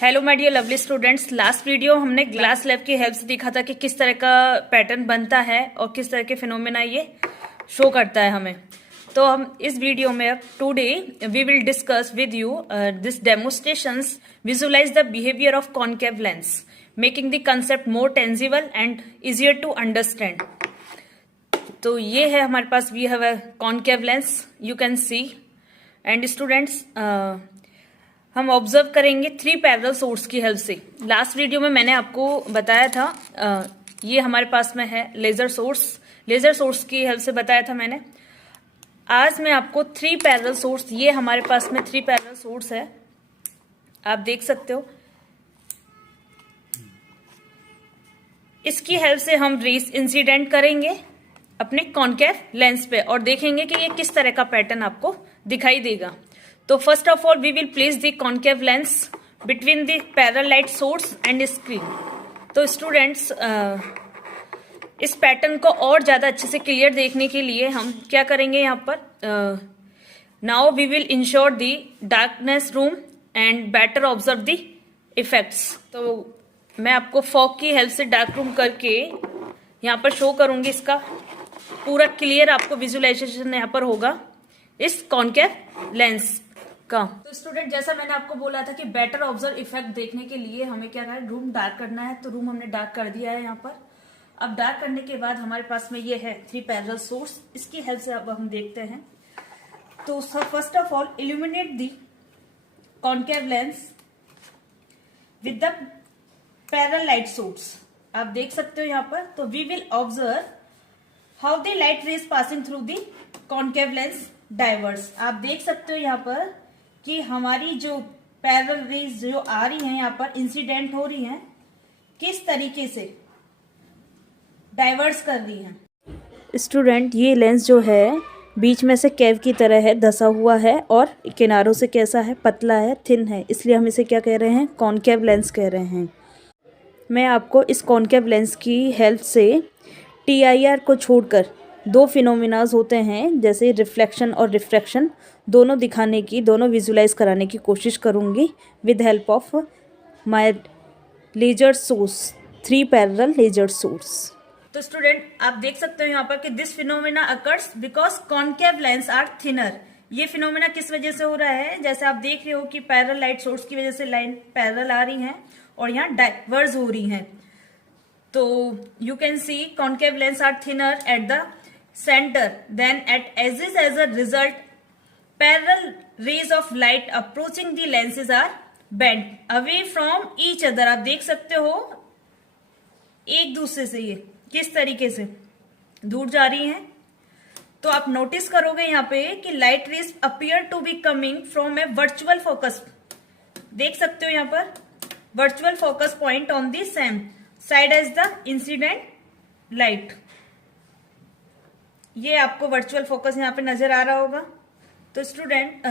Hello my dear lovely students. Last video हमने glass lab की help से देखा था कि किस तरह का पैटर्न बनता है और किस तरह के फिनोमेना ये शो करता है हमें। तो हम इस वीडियो में अब today we will discuss with you this demonstrations visualize the behaviour of concave lens making the concept more tangible and easier to understand. तो ये है हमारे पास, we have a concave lens, you can see. And students हम observe करेंगे 3 parallel source की help से। Last video में मैंने आपको बताया था ये हमारे पास में है लेजर सोर्स की हेल्प से बताया था मैंने। आज मैं आपको 3 पैरेलल सोर्स, ये हमारे पास में 3 पैरेलल सोर्स है, आप देख सकते हो। इसकी हेल्प से हम रेस इंसिडेंट करेंगे अपने कॉनकेव लेंस पे और देखेंगे कि ये किस तरह का पैटर्न आपको दिखाई देगा। तो first of all we will place the concave lens between the parallel light source and screen. तो स्टूडेंट्स इस पैटर्न को और ज्यादा अच्छे से क्लियर देखने के लिए हम क्या करेंगे, यहाँ पर now we will ensure the darkness room and better observe the effects. तो मैं आपको फॉग की हेल्प से डार्क रूम करके यहाँ पर शो करूंगी, इसका पूरा क्लियर आपको विजुअलाइजेशन यहाँ पर होगा इस कॉनकेव लेंस का। तो स्टूडेंट जैसा मैंने आपको बोला था कि बेटर ऑब्जर्व इफेक्ट देखने के लिए हमें क्या करना है, रूम डार्क करना है। तो रूम हमने डार्क कर दिया है यहाँ पर। अब डार्क करने के बाद हमारे पास में ये है 3 पैरेलल सोर्स, इसकी हेल्प से अब हम देखते हैं। तो first of all illuminate the concave lens with the parallel light source. आप देख सकते हो यहाँ पर। तो we will observe how the light rays passing through the concave lens diverse. आप देख सकते हो यहाँ पर कि हमारी जो पैरेलल रेज जो आ रही हैं यहाँ पर इंसिडेंट हो रही हैं, किस तरीके से डाइवर्स कर रही हैं। स्टूडेंट ये लेंस जो है बीच में से कैव की तरह है, धसा हुआ है और किनारों से कैसा है, पतला है, थिन है, इसलिए हम इसे क्या कह रहे हैं, कॉनकेव लेंस कह रहे हैं। मैं आपको इस कॉनकेव लेंस की हेल्प से TIR को छोड़कर 2 फिनोमिनाज होते हैं जैसे रिफ्लेक्शन और रिफ्रैक्शन, दोनों दिखाने की, दोनों विजुलाइज कराने की कोशिश करूंगी with help of my laser source, 3 parallel laser source. तो स्टूडेंट आप देख सकते हो यहाँ पर कि this phenomena occurs because concave lens are thinner. ये फिनोमेना किस वजह से हो रहा है, जैसे आप देख रहे हो कि पैरेलल लाइट सोर्स की वजह से लाइन पैरेलल आ रही है और यहाँ डाइवर्ज हो रही है। तो you can see concave lens are thinner at the center, then at edges as a result parallel rays of light approaching the lenses are bent away from each other। आप देख सकते हो एक दूसरे से ये किस तरीके से दूर जा रही हैं। तो आप नोटिस करोगे यहाँ पे कि light rays appear to be coming from a virtual focus. देख सकते हो यहाँ पर virtual focus point on the same side as the incident light. ये आपको वर्चुअल फोकस यहाँ पे नजर आ रहा होगा। तो student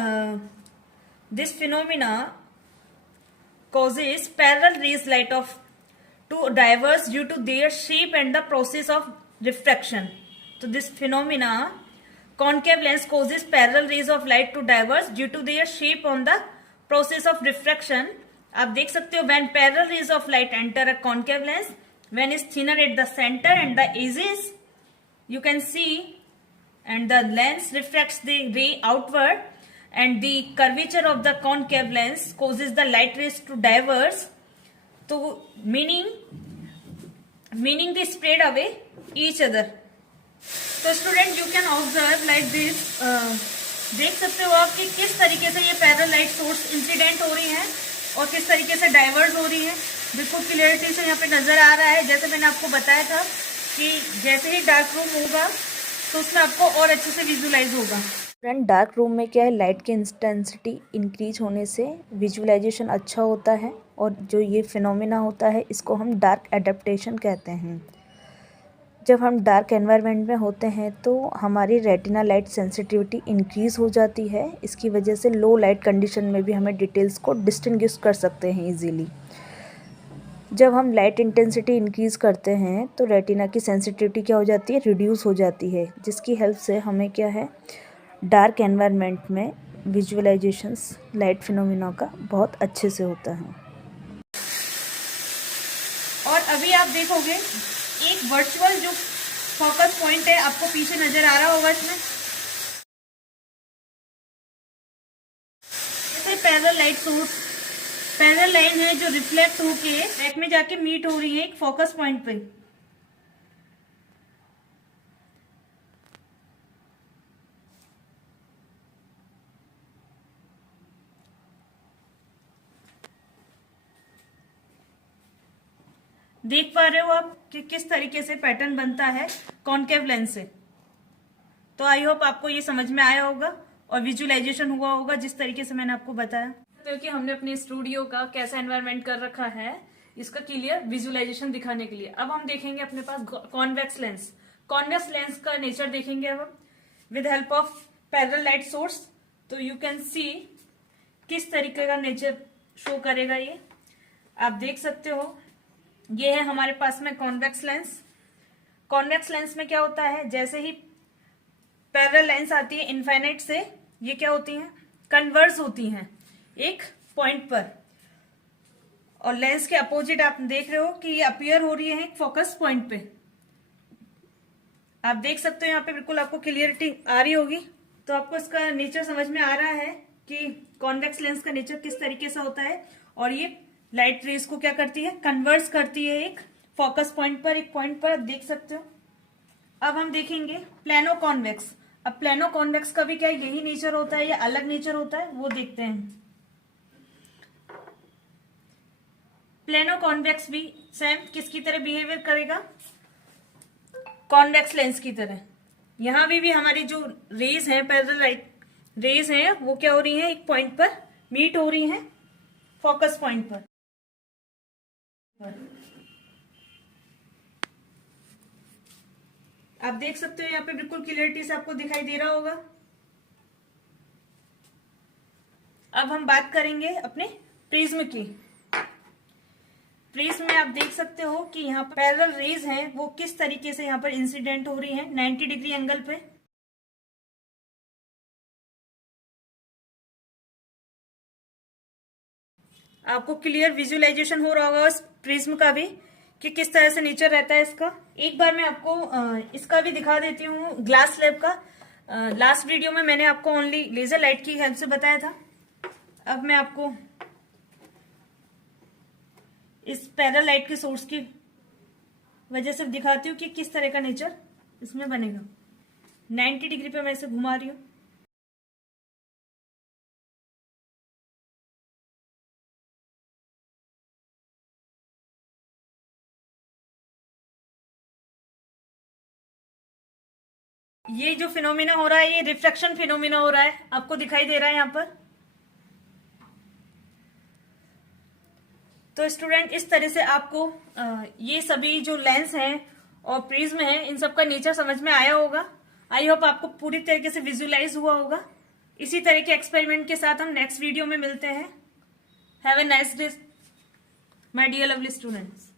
this phenomena causes parallel rays light of to diverge due to their shape and the process of refraction। तो this phenomena concave lens causes parallel rays of light to diverge due to their shape on the process of refraction। आप देख सकते हो when parallel rays of light enter a concave lens when is thinner at the center and the edges you can see and the lens refracts the ray outward and the curvature of the concave lens causes the light rays to diverge। तो meaning they spread away each other। तो student you can observe like this. देख सकते हो आप कि किस तरीके से ये पैरेलल लाइट सोर्स इंसिडेंट हो रही हैं और किस तरीके से डाइवर्ज हो रही है। बिल्कुल क्लियरिटी से यहाँ पे नजर आ रहा है। जैसे मैंने आपको बताया था कि जैसे ही डार्क रूम होगा तो उसमें आपको और अच्छे से विजुअलाइज होगा। फ्रेंड डार्क रूम में क्या है, लाइट की इंटेंसिटी इंक्रीज होने से विजुअलाइजेशन अच्छा होता है और जो ये फिनोमेना होता है इसको हम डार्क एडेप्टेशन कहते हैं। जब हम डार्क एनवायरनमेंट में होते हैं तो हमारी रेटिना लाइट सेंसिटिविटी इंक्रीज़ हो जाती है। इसकी वजह से लो लाइट कंडीशन में भी हमें डिटेल्स को डिस्टिंग्विश कर सकते हैं इजीली। जब हम लाइट इंटेंसिटी इंक्रीज़ करते हैं तो रेटिना की सेंसिटिविटी क्या हो जाती है, रिड्यूस हो जाती है, जिसकी हेल्प से हमें क्या है, डार्क एनवायरनमेंट में विजुअलाइजेशंस लाइट फिनोमिना का बहुत अच्छे से होता है। अभी आप देखोगे एक वर्चुअल जो फोकस पॉइंट है आपको पीछे नजर आ रहा होगा इसमें। जैसे parallel light source, parallel line है जो रिफ्लेक्ट होके बैक में जाके मीट हो रही है एक फोकस पॉइंट पे। देख पा रहे हो आप कि किस तरीके से पैटर्न बनता है कॉनकेव लेंस से। तो आई होप आपको ये समझ में आया होगा और विजुअलाइजेशन हुआ होगा जिस तरीके से मैंने आपको बताया। क्योंकि हमने अपने स्टूडियो का कैसा एनवायरनमेंट कर रखा है इसका क्लियर विजुअलाइजेशन दिखाने के लिए। अब हम देखेंगे अपने पास कॉन्वेक्स लेंस। कॉन्वेक्स लेंस का नेचर देखेंगे अब हम with help of parallel light source. तो यू कैन सी किस तरीके का नेचर शो करेगा ये आप देख सकते हो। ये है हमारे पास में कॉन्वेक्स लेंस। कॉन्वेक्स लेंस में क्या होता है, जैसे ही पैरेलल लाइंस आती है इनफाइनाइट से, ये क्या होती हैं, कन्वर्ज होती हैं एक पॉइंट पर, और लेंस के अपोजिट आप देख रहे हो कि ये अपीयर हो रही है एक फोकस पॉइंट पे। आप देख सकते हो यहाँ पे बिल्कुल आपको क्लियरिटी आ रही होगी। तो आपको इसका नेचर समझ में आ रहा है कि कॉन्वेक्स लेंस का नेचर किस तरीके से होता है, और ये लाइट रेज को क्या करती है, कन्वर्स करती है एक फोकस पॉइंट पर, एक पॉइंट पर देख सकते हो। अब हम देखेंगे प्लेनो कॉन्वेक्स। अब प्लेनो कॉन्वेक्स का भी क्या यही नेचर होता है या अलग नेचर होता है वो देखते हैं। प्लेनो कॉन्वेक्स भी सेम किसकी तरह बिहेवियर करेगा, कॉन्वेक्स लेंस की तरह। यहां भी हमारी जो रेज है, पैरेलल लाइट रेज है, वो क्या हो रही है, एक पॉइंट पर मीट हो रही है फोकस पॉइंट पर। आप देख सकते हो यहाँ पे बिल्कुल क्लियरिटी से आपको दिखाई दे रहा होगा। अब हम बात करेंगे अपने प्रिज्म की। प्रिज्म में आप देख सकते हो कि यहाँ पर पैरेलल रेज हैं वो किस तरीके से यहाँ पर इंसिडेंट हो रही हैं 90 डिग्री एंगल पे। आपको क्लियर विजुअलाइजेशन हो रहा होगा इस प्रिज्म का भी कि किस तरह से नेचर रहता है इसका। एक बार मैं आपको इसका भी दिखा देती हूँ ग्लास स्लैब का। लास्ट वीडियो में मैंने आपको ओनली लेजर लाइट की हेल्प से बताया था। अब मैं आपको इस पैरेलल लाइट के सोर्स की वजह से दिखाती हूँ कि किस तरह का नेचर इसमें बनेगा। 90 डिग्री पे मैं इसे घुमा रही हूँ। ये जो फिनोमिना हो रहा है ये रिफ्रैक्शन फिनोमिना हो रहा है, आपको दिखाई दे रहा है यहाँ पर। तो स्टूडेंट इस तरह से आपको ये सभी जो लेंस हैं और प्रिज्म है इन सब का नेचर समझ में आया होगा। आई होप आपको पूरी तरीके से विजुअलाइज हुआ होगा। इसी तरह के एक्सपेरिमेंट के साथ हम नेक्स्ट वीडियो में मिलते हैं। Have a nice day my dear lovely students.